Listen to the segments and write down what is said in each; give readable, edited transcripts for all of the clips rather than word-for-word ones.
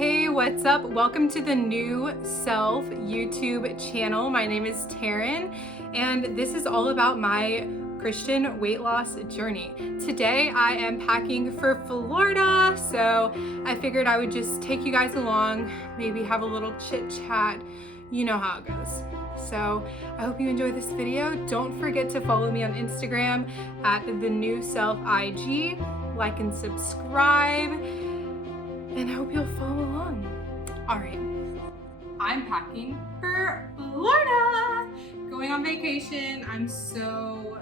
Hey, what's up? Welcome to the New Self YouTube channel. My name is Taryn, and this is all about my Christian weight loss journey. Today I am packing for Florida, so I figured I would just take you guys along, maybe have a little chit chat. You know how it goes. So I hope you enjoy this video. Don't forget to follow me on Instagram at the New Self IG. Like and subscribe, and I hope you'll follow along. All right, I'm packing for Florida, going on vacation. I'm so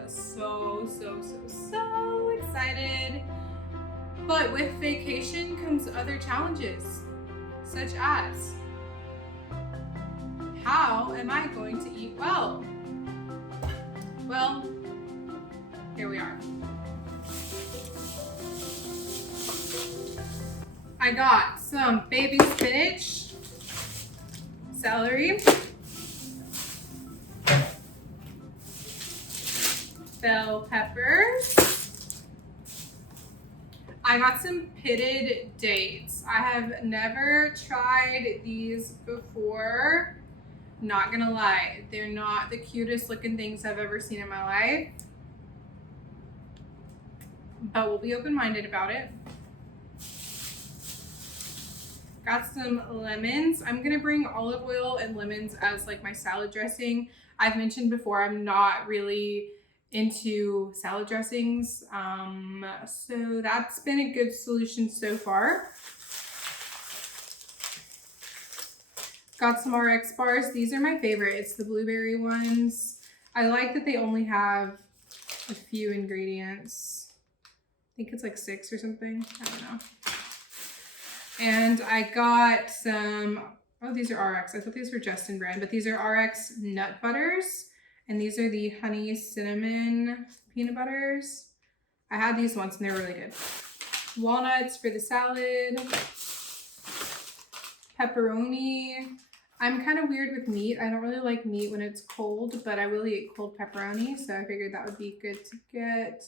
excited. But with vacation comes other challenges, such as, how am I going to eat well? Well, here we are. I got some baby spinach, celery, bell peppers. I got some pitted dates. I have never tried these before. Not gonna lie, they're not the cutest looking things I've ever seen in my life, but we'll be open-minded about it. Got some lemons. I'm gonna bring olive oil and lemons as like my salad dressing. I've mentioned before, I'm not really into salad dressings, so that's been a good solution so far. Got some RX bars. These are my favorite. It's the blueberry ones. I like that they only have a few ingredients. I think it's like 6 or something. I don't know. And I got some, oh, these are RX. I thought these were Justin brand, but these are RX nut butters. And these are the honey cinnamon peanut butters. I had these once and they're really good. Walnuts for the salad. Pepperoni. I'm kind of weird with meat. I don't really like meat when it's cold, but I will eat cold pepperoni. So I figured that would be good to get.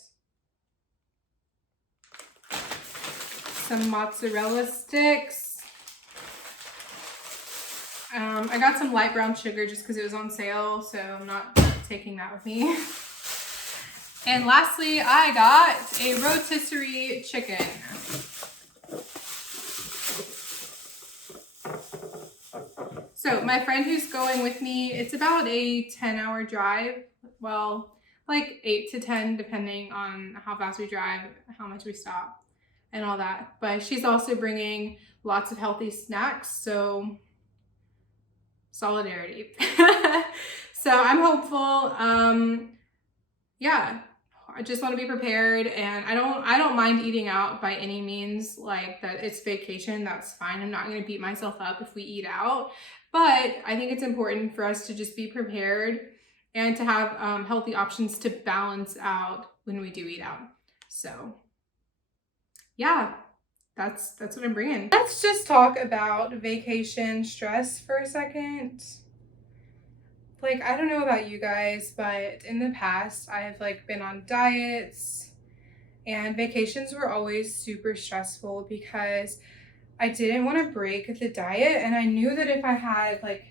Some mozzarella sticks. I got some light brown sugar just because it was on sale, so I'm not taking that with me. And lastly, I got a rotisserie chicken. So my friend who's going with me, it's about a 10-hour drive. Well, like 8 to 10, depending on how fast we drive, how much we stop, and all that. But she's also bringing lots of healthy snacks, so solidarity. So I'm hopeful. Yeah, I just want to be prepared, and I don't mind eating out by any means. Like, that it's vacation, that's fine. I'm not going to beat myself up if we eat out, but I think it's important for us to just be prepared and to have healthy options to balance out when we do eat out. So yeah, that's what I'm bringing. Let's just talk about vacation stress for a second. Like, I don't know about you guys, but in the past I've like been on diets, and vacations were always super stressful because I didn't want to break the diet, and I knew that if I had like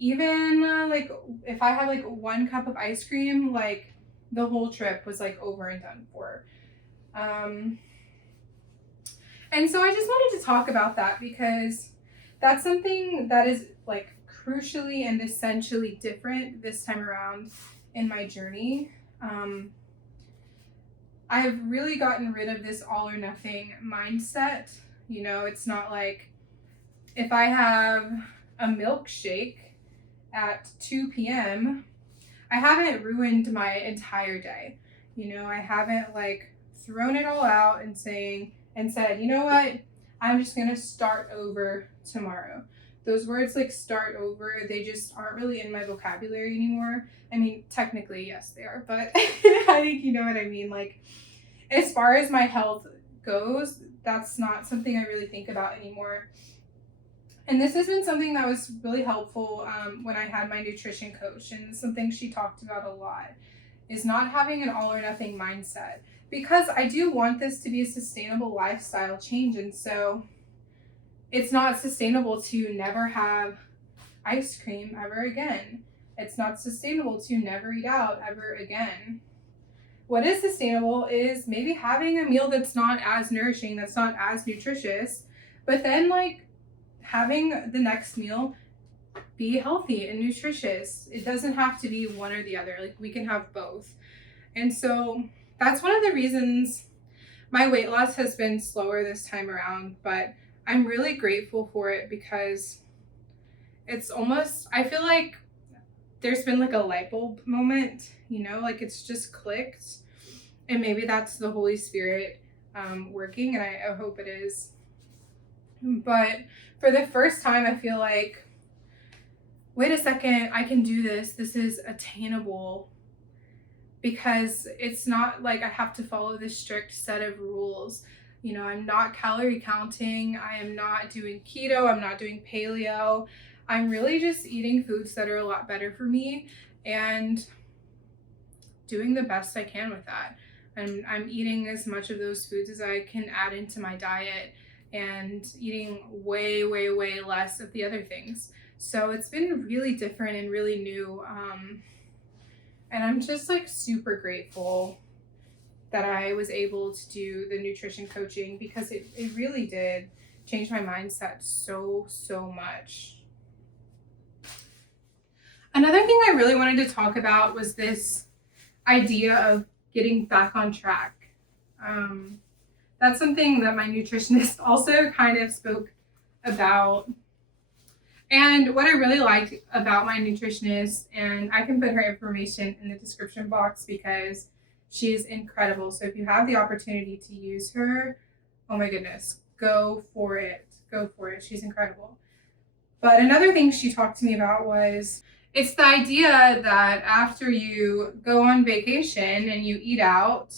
even like if I had like 1 cup of ice cream, like the whole trip was like over and done for. And so I just wanted to talk about that because that's something that is like crucially and essentially different this time around in my journey. I've really gotten rid of this all or nothing mindset. You know, it's not like if I have a milkshake at 2 p.m., I haven't ruined my entire day. You know, I haven't like thrown it all out and said, you know what, I'm just gonna start over tomorrow. Those words like start over, they just aren't really in my vocabulary anymore. I mean, technically, yes, they are, but I think you know what I mean. Like, as far as my health goes, that's not something I really think about anymore. And this has been something that was really helpful when I had my nutrition coach, and something she talked about a lot is not having an all or nothing mindset, because I do want this to be a sustainable lifestyle change. And so It's not sustainable to never have ice cream ever again. It's not sustainable to never eat out ever again. What is sustainable is maybe having a meal that's not as nourishing, that's not as nutritious, but then like having the next meal be healthy and nutritious. It doesn't have to be one or the other. Like we can have both. And so that's one of the reasons my weight loss has been slower this time around, but I'm really grateful for it because it's almost, I feel like there's been like a light bulb moment, you know, like it's just clicked. And maybe that's the Holy Spirit working, and I hope it is. But for the first time, I feel like, wait a second, I can do this. This is attainable, because it's not like I have to follow this strict set of rules. You know, I'm not calorie counting. I am not doing keto. I'm not doing paleo. I'm really just eating foods that are a lot better for me and doing the best I can with that. And I'm eating as much of those foods as I can add into my diet and eating way, way, way less of the other things. So it's been really different and really new. And I'm just like super grateful that I was able to do the nutrition coaching, because it really did change my mindset so, so much. Another thing I really wanted to talk about was this idea of getting back on track. That's something that my nutritionist also kind of spoke about. And what I really liked about my nutritionist, and I can put her information in the description box because she is incredible. So if you have the opportunity to use her, oh my goodness, go for it. Go for it. She's incredible. But another thing she talked to me about was, it's the idea that after you go on vacation and you eat out,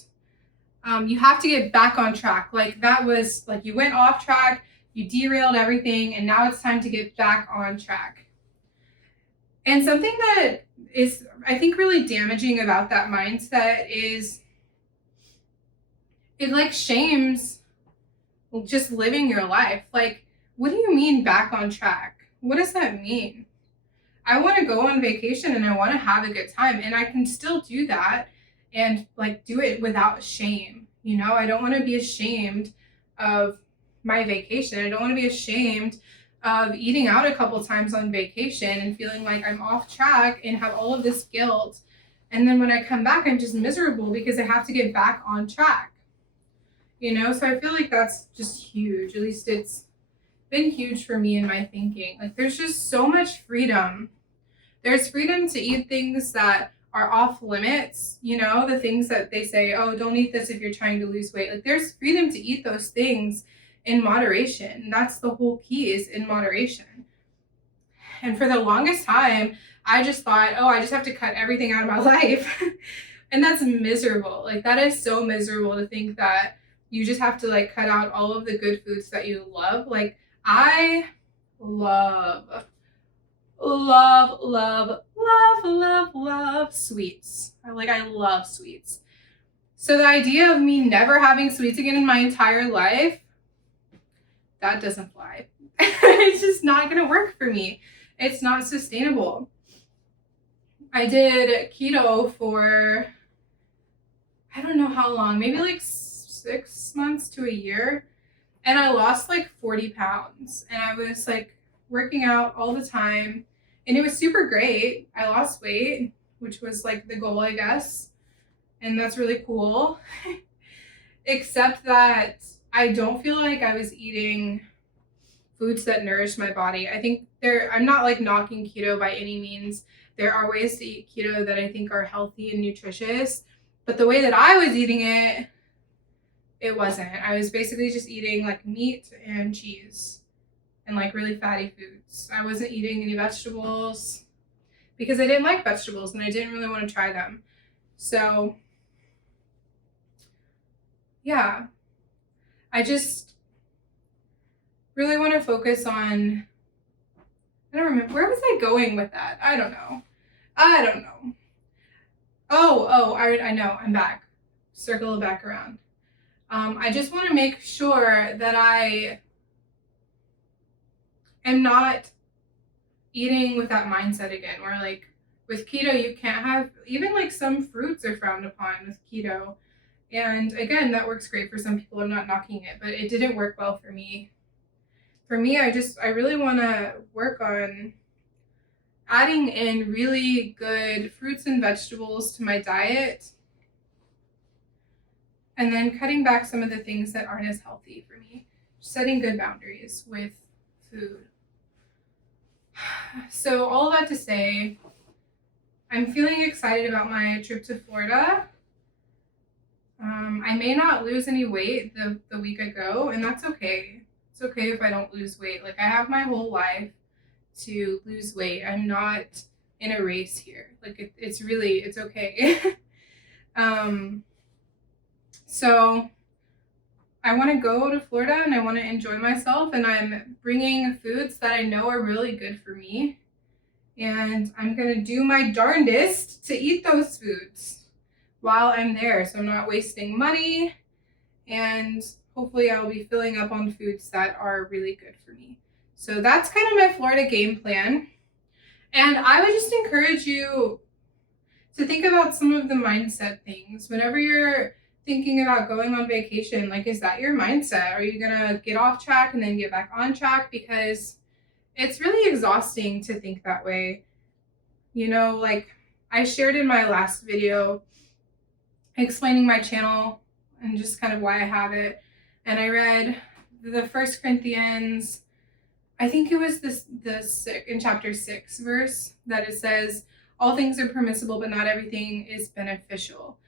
you have to get back on track. Like that was like you went off track, you derailed everything, and now it's time to get back on track. And something that is, I think, really damaging about that mindset is it like shames just living your life. Like, what do you mean back on track? What does that mean? I want to go on vacation and I want to have a good time, and I can still do that and like do it without shame. You know, I don't want to be ashamed of my vacation. I don't want to be ashamed of eating out a couple times on vacation and feeling like I'm off track and have all of this guilt. And then when I come back, I'm just miserable because I have to get back on track. You know, so I feel like that's just huge. At least it's been huge for me in my thinking. Like there's just so much freedom. There's freedom to eat things that are off limits, you know, the things that they say, oh, don't eat this if you're trying to lose weight. Like there's freedom to eat those things in moderation. And that's the whole key, is in moderation. And for the longest time, I just thought, oh, I just have to cut everything out of my life. And that's miserable. Like that is so miserable to think that you just have to like cut out all of the good foods that you love. Like I love sweets. I love sweets. So the idea of me never having sweets again in my entire life, that doesn't fly. It's just not going to work for me. It's not sustainable. I did keto for, I don't know how long, maybe like 6 months to a year. And I lost like 40 pounds. And I was like working out all the time. And it was super great. I lost weight, which was like the goal, I guess. And that's really cool. Except that I don't feel like I was eating foods that nourish my body. I think I'm not like knocking keto by any means. There are ways to eat keto that I think are healthy and nutritious. But the way that I was eating it, it wasn't. I was basically just eating like meat and cheese and like really fatty foods. I wasn't eating any vegetables because I didn't like vegetables and I didn't really want to try them. So yeah, I just really want to focus on, I don't remember, where was I going with that? I don't know. I know, I'm back. Circle back around. I just want to make sure that I am not eating with that mindset again, where like with keto, you can't have, even like some fruits are frowned upon with keto. And again, that works great for some people. I'm not knocking it, but it didn't work well for me. For me, I really want to work on adding in really good fruits and vegetables to my diet, and then cutting back some of the things that aren't as healthy for me. Setting good boundaries with food. So all that to say, I'm feeling excited about my trip to Florida. I may not lose any weight the week I go, and that's okay. It's okay if I don't lose weight. Like, I have my whole life to lose weight. I'm not in a race here. Like, it's okay. So I want to go to Florida and I want to enjoy myself, and I'm bringing foods that I know are really good for me. And I'm going to do my darndest to eat those foods while I'm there, so I'm not wasting money, and hopefully I'll be filling up on foods that are really good for me. So that's kind of my Florida game plan. And I would just encourage you to think about some of the mindset things. Whenever you're thinking about going on vacation, like, is that your mindset? Are you gonna get off track and then get back on track? Because it's really exhausting to think that way. You know, like I shared in my last video explaining my channel and just kind of why I have it. And I read the 1 Corinthians, I think it was in chapter 6 verse, that it says, all things are permissible, but not everything is beneficial.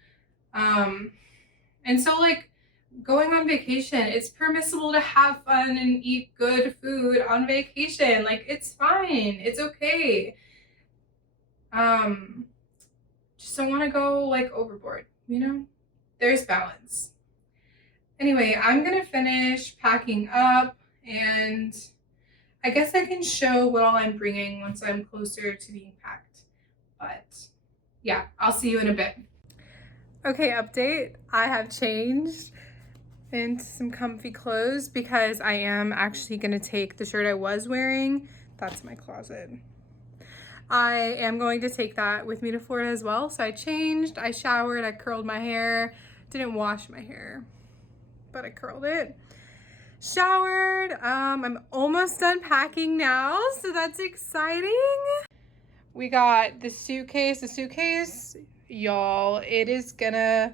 And so like going on vacation, it's permissible to have fun and eat good food on vacation. Like, it's fine. It's okay. Just don't want to go like overboard, you know? There's balance. Anyway, I'm going to finish packing up, and I guess I can show what all I'm bringing once I'm closer to being packed. But yeah, I'll see you in a bit. Okay, update. I have changed into some comfy clothes because I am actually going to take the shirt I was wearing. That's my closet. I am going to take that with me to Florida as well. So I changed, I showered, I curled my hair. Didn't wash my hair, but I curled it. Showered. I'm almost done packing now, so that's exciting. We got the suitcase. The suitcase, y'all, it's gonna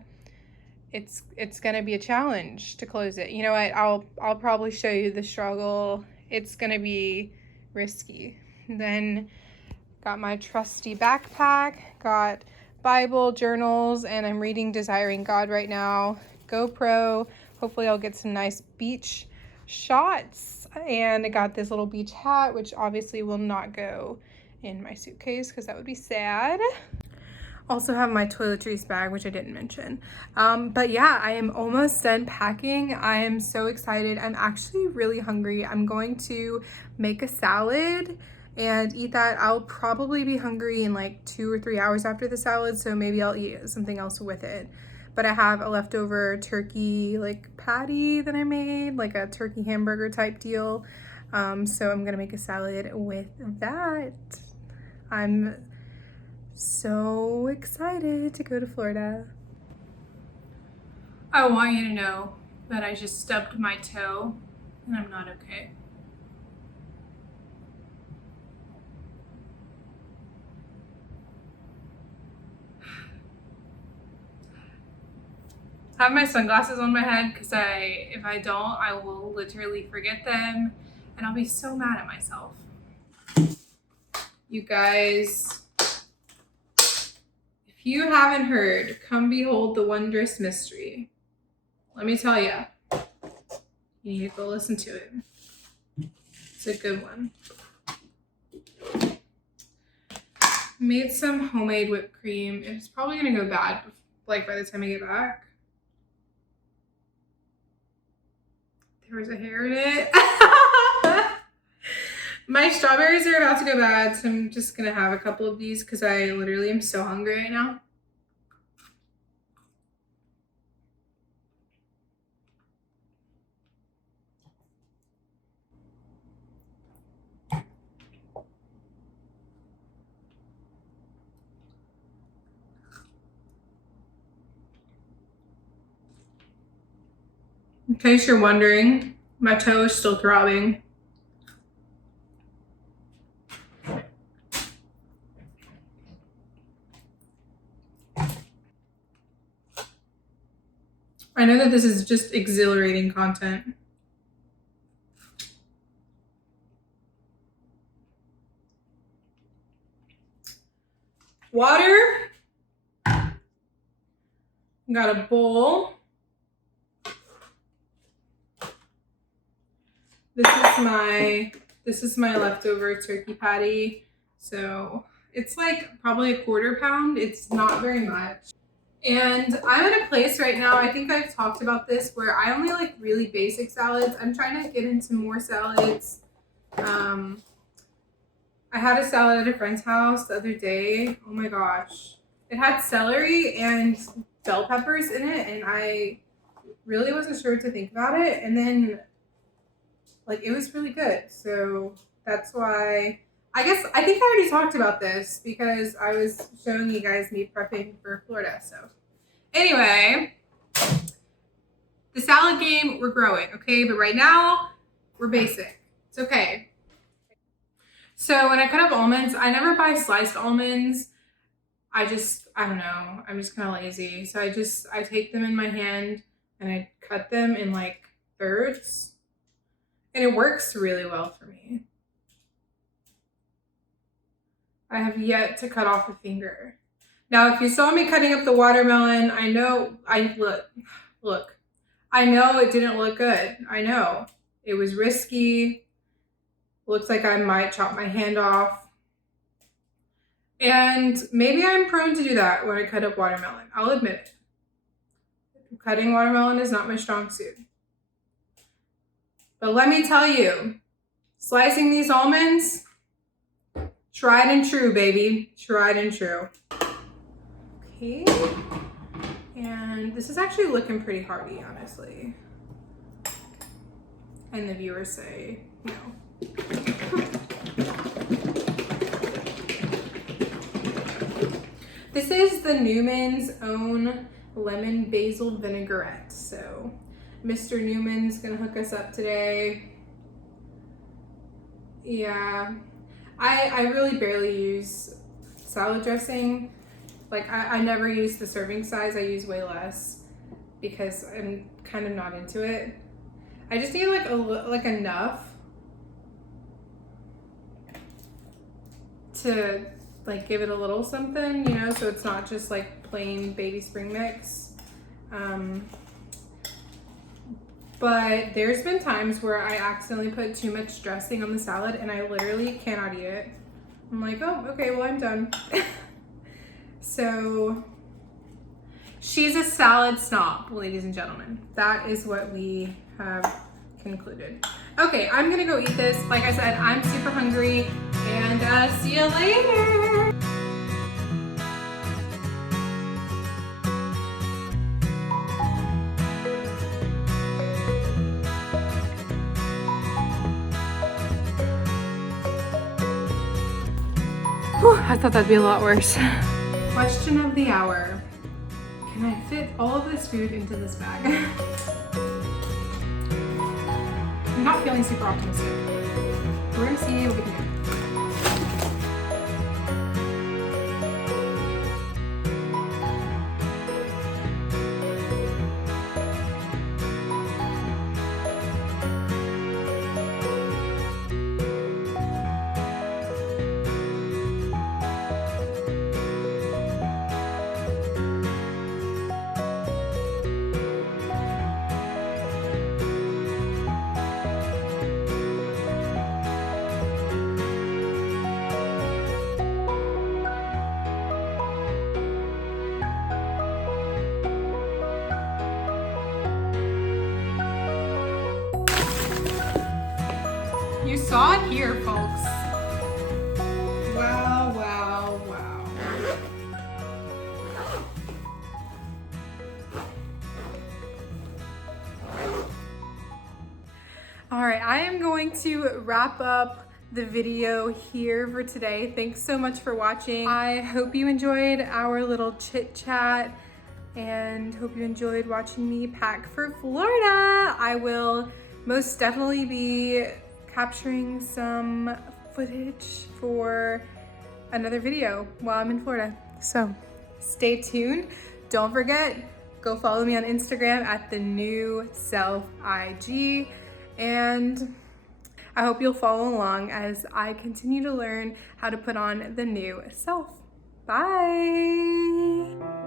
be a challenge to close it. You know what? I'll probably show you the struggle. It's gonna be risky. Then got my trusty backpack, got Bible, journals, and I'm reading Desiring God right now. GoPro. Hopefully I'll get some nice beach shots. And I got this little beach hat, which obviously will not go in my suitcase because that would be sad. Also have my toiletries bag, which I didn't mention. But yeah, I am almost done packing. I am so excited. I'm actually really hungry. I'm going to make a salad and eat that. I'll probably be hungry in like 2 or 3 hours after the salad, so maybe I'll eat something else with it. But I have a leftover turkey like patty that I made, like a turkey hamburger type deal. So I'm gonna make a salad with that. I'm so excited to go to Florida. I want you to know that I just stubbed my toe and I'm not okay. I have my sunglasses on my head because if I don't, I will literally forget them and I'll be so mad at myself. You guys, if you haven't heard, come behold the wondrous mystery. Let me tell you, you need to go listen to it. It's a good one. Made some homemade whipped cream. It's probably gonna go bad like by the time I get back. There was a hair in it. My strawberries are about to go bad, so I'm just gonna have a couple of these because I literally am so hungry right now. In case you're wondering, my toe is still throbbing. I know that this is just exhilarating content. Water. Got a bowl. This is my leftover turkey patty. So it's like probably a quarter pound. It's not very much. And I'm at a place right now, I think I've talked about this, where I only like really basic salads. I'm trying to get into more salads. I had a salad at a friend's house the other day. Oh my gosh. It had celery and bell peppers in it, and I really wasn't sure what to think about it. And then like it was really good. So that's why I think I already talked about this because I was showing you guys me prepping for Florida. So anyway, the salad game, we're growing, okay? But right now, we're basic. It's okay. So when I cut up almonds, I never buy sliced almonds. I don't know. I'm just kind of lazy. So I take them in my hand and I cut them in like thirds. And it works really well for me. I have yet to cut off a finger. Now, if you saw me cutting up the watermelon, I know, look, I know it didn't look good. I know. It was risky. Looks like I might chop my hand off. And maybe I'm prone to do that when I cut up watermelon. I'll admit it. Cutting watermelon is not my strong suit. But let me tell you, slicing these almonds, tried and true, baby. Tried and true. Okay. And this is actually looking pretty hearty, honestly. And the viewers say no. This is the Newman's own lemon basil vinaigrette. So Mr. Newman's gonna hook us up today. Yeah, I really barely use salad dressing. Like I never use the serving size. I use way less because I'm kind of not into it. I just need like enough to like give it a little something, you know, so it's not just like plain baby spring mix. But there's been times where I accidentally put too much dressing on the salad and I literally cannot eat it. I'm like, oh, okay, well, I'm done. So she's a salad snob, ladies and gentlemen. That is what we have concluded. Okay, I'm gonna go eat this. Like I said, I'm super hungry, and see you later. Whew, I thought that'd be a lot worse. Question of the hour. Can I fit all of this food into this bag? I'm not feeling super optimistic. We're gonna see what we can do. You saw it here, folks. Wow, wow, wow. All right, I am going to wrap up the video here for today. Thanks so much for watching. I hope you enjoyed our little chit chat. and hope you enjoyed watching me pack for Florida. I will most definitely be capturing some footage for another video while I'm in Florida. So stay tuned. Don't forget, go follow me on Instagram at the new self IG, and I hope you'll follow along as I continue to learn how to put on the new self. Bye.